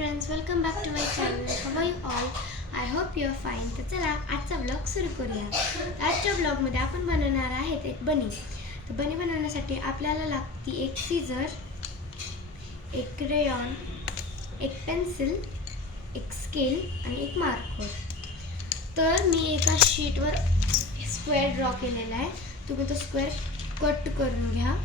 Friends, welcome back to my channel. How are you all? I hope you are fine. तर चला आजचा blog सुरू करूया. आजच्या ब्लॉगमध्ये आपण बनवणार आहेत एक बनी. तर बनी बनवण्यासाठी आपल्याला लागती एक सीझर, एक क्रेयॉन, एक पेन्सिल, एक स्केल आणि एक मार्कर. तर मी एका शीटवर स्क्वेअर ड्रॉ केलेला आहे. तुम्ही तो स्क्वेअर कट करून घ्या.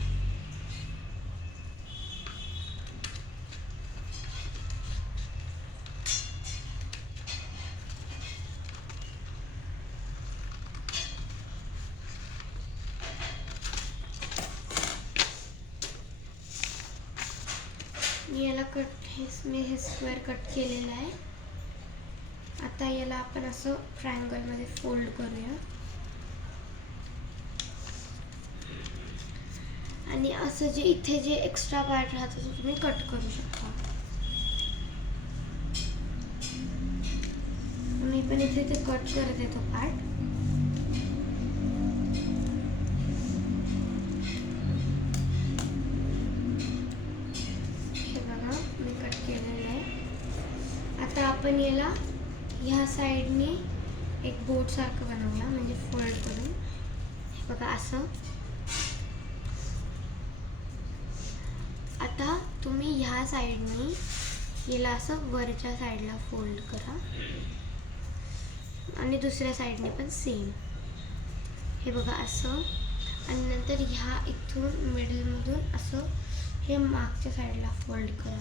मी हे स्क्वेअर कट केलेलं आहे. आता याला आपण असं ट्रायंगलमध्ये फोल्ड करूया आणि असं जे इथे जे एक्स्ट्रा पार्ट राहतो तो तुम्ही कट करू शकता. मी पण इथे ते कट करत आहे तो पार्ट. आता आपण याला ह्या साईडने एक बोट सारखं बनवूया, म्हणजे फोल्ड करून. बघा असं. आता तुम्ही ह्या साईडने याला असं वरच्या साईडला फोल्ड करा आणि दुसऱ्या साईडने पण सेम. हे बघा असं. आणि नंतर ह्या इथून मिडलमधून असं हे मागच्या साईडला फोल्ड करा.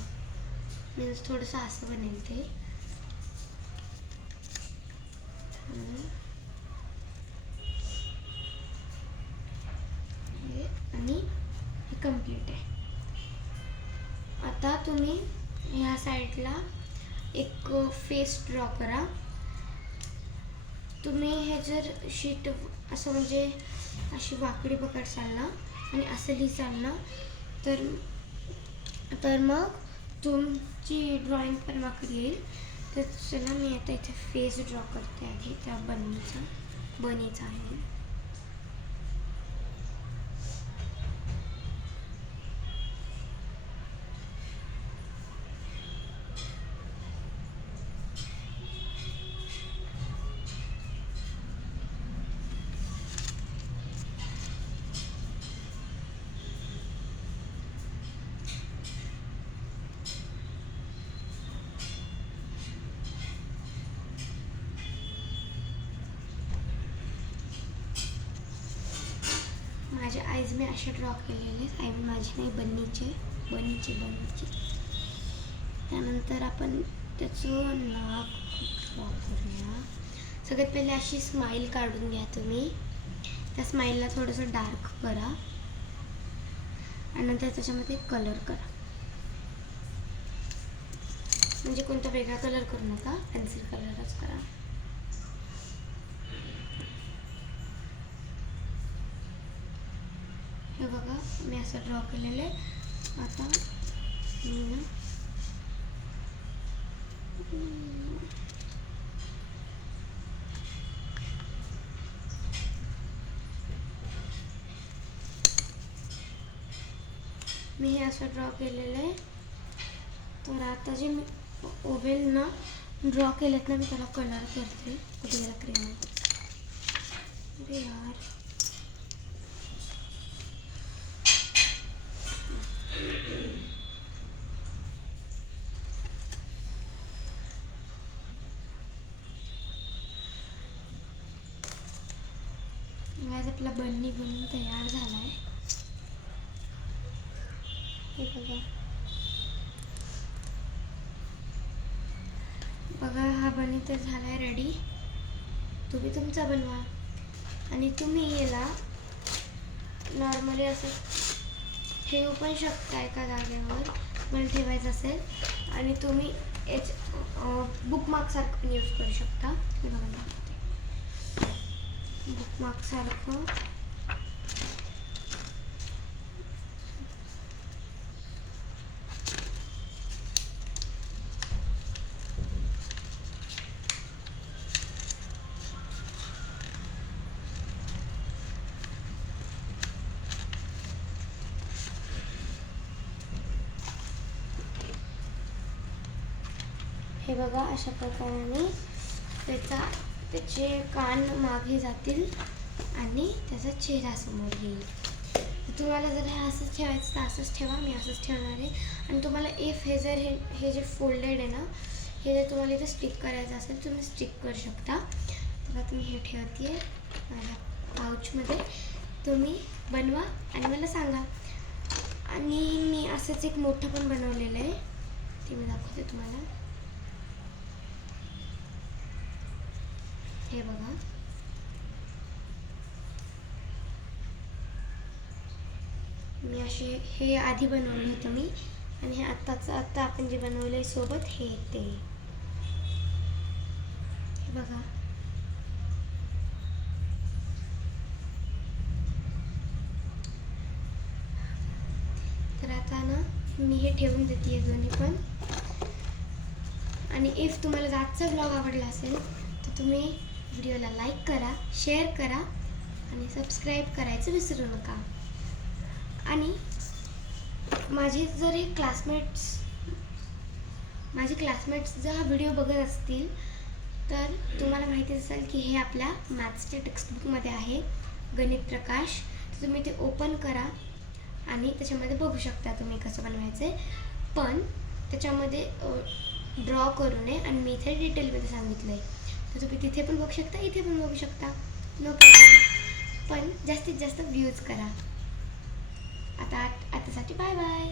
मीन्स थोडंसं असं बनेल ते. आणि हे कम्प्लीट आहे. आता तुम्ही ह्या साईडला एक फेस ड्रॉ करा. तुम्ही हे जर शीट असं म्हणजे अशी वाकडी पकडसाल ना आणि असं लिहिसाल ना तर मग तुमची ड्रॉइंग पण वाकडी येईल. तर चला मी आता इथे फेस ड्रॉ करते आधी त्या बनीचा आहे. माझे आईज मी असे ड्रॉ केलेले. आई माझी नाही, बनीचे. त्यानंतर आपण त्याचं नाक ड्रॉ करूया. सगळ्यात पहिले अशी स्माईल काढून घ्या तुम्ही. त्या स्माईलला थोडंसं डार्क करा आणि नंतर त्याच्यामध्ये कलर करा. म्हणजे कोणता वेगळा कलर करू नका, पेन्सिल कलरच करा. हे बघा मी असं ड्रॉ केलेलं आहे. आता मी हे असं ड्रॉ केलेलं आहे. तर आता जे मी ओव्हल ना ड्रॉ केलेत ना, मी त्याला कलर करते. कुठे गेला क्रेयॉन? अरे यार, आज आपला बन्नी बनून तयार झाला आहे. हे बघा हा बनी तर झाला आहे रेडी. तुम्ही तुमचा बनवा आणि तुम्ही याला नॉर्मली असं ठेवू पण शकता एका जागेवर, मला ठेवायचं असेल. आणि तुम्ही बुकमार्क सारखं पण यूज करू शकता. हे बघा बुकमार्क सारखं. हे बघा अशा प्रकाराने त्याचे कान मागे जातील आणि त्याचा चेहरा समोर येईल. तुम्हाला जर हे असंच ठेवायचं तर असंच ठेवा, मी असंच ठेवणार आहे. आणि तुम्हाला इफ हे जर हे जे फोल्डेड आहे ना, हे जर तुम्हाला इथं स्टिक करायचं असेल तुम्ही स्टिक करू शकता. तर आता मी हे ठेवते माझ्या पाऊचमध्ये. तुम्ही बनवा आणि मला सांगा. आणि मी असंच एक मोठं पण बनवलेलं आहे, ते मी दाखवते तुम्हाला. हे बघा, मी हे आधी बनवलं होतं मी, आणि हे आत्ता आपण जे बनवलं आहे सोबत हे बघा. तर आता ना मी हे ठेवून देते दोन्ही पण. आणि इफ तुम्हाला आजचा ब्लॉग आवडला असेल तर तुम्ही व्हिडिओला लाईक करा, शेअर करा आणि सबस्क्राईब करायचं विसरू नका. आणि माझे क्लासमेट्स जर हा व्हिडिओ बघत असतील तर तुम्हाला माहिती असेल की हे आपल्या मॅथ्सच्या टेक्स्टबुकमध्ये आहे, गणित प्रकाश. तर तुम्ही ते ओपन करा आणि त्याच्यामध्ये बघू शकता तुम्ही कसं बनवायचं आहे. पण त्याच्यामध्ये ड्रॉ करू नये, आणि मी इथे डिटेलमध्ये सांगितलं आहे. तर तुम्ही तिथे पण बघू शकता, इथे पण बघू शकता, नो प्रॉब्लेम. पण जास्तीत जास्त व्ह्यूज करा. आतासाठी बाय बाय.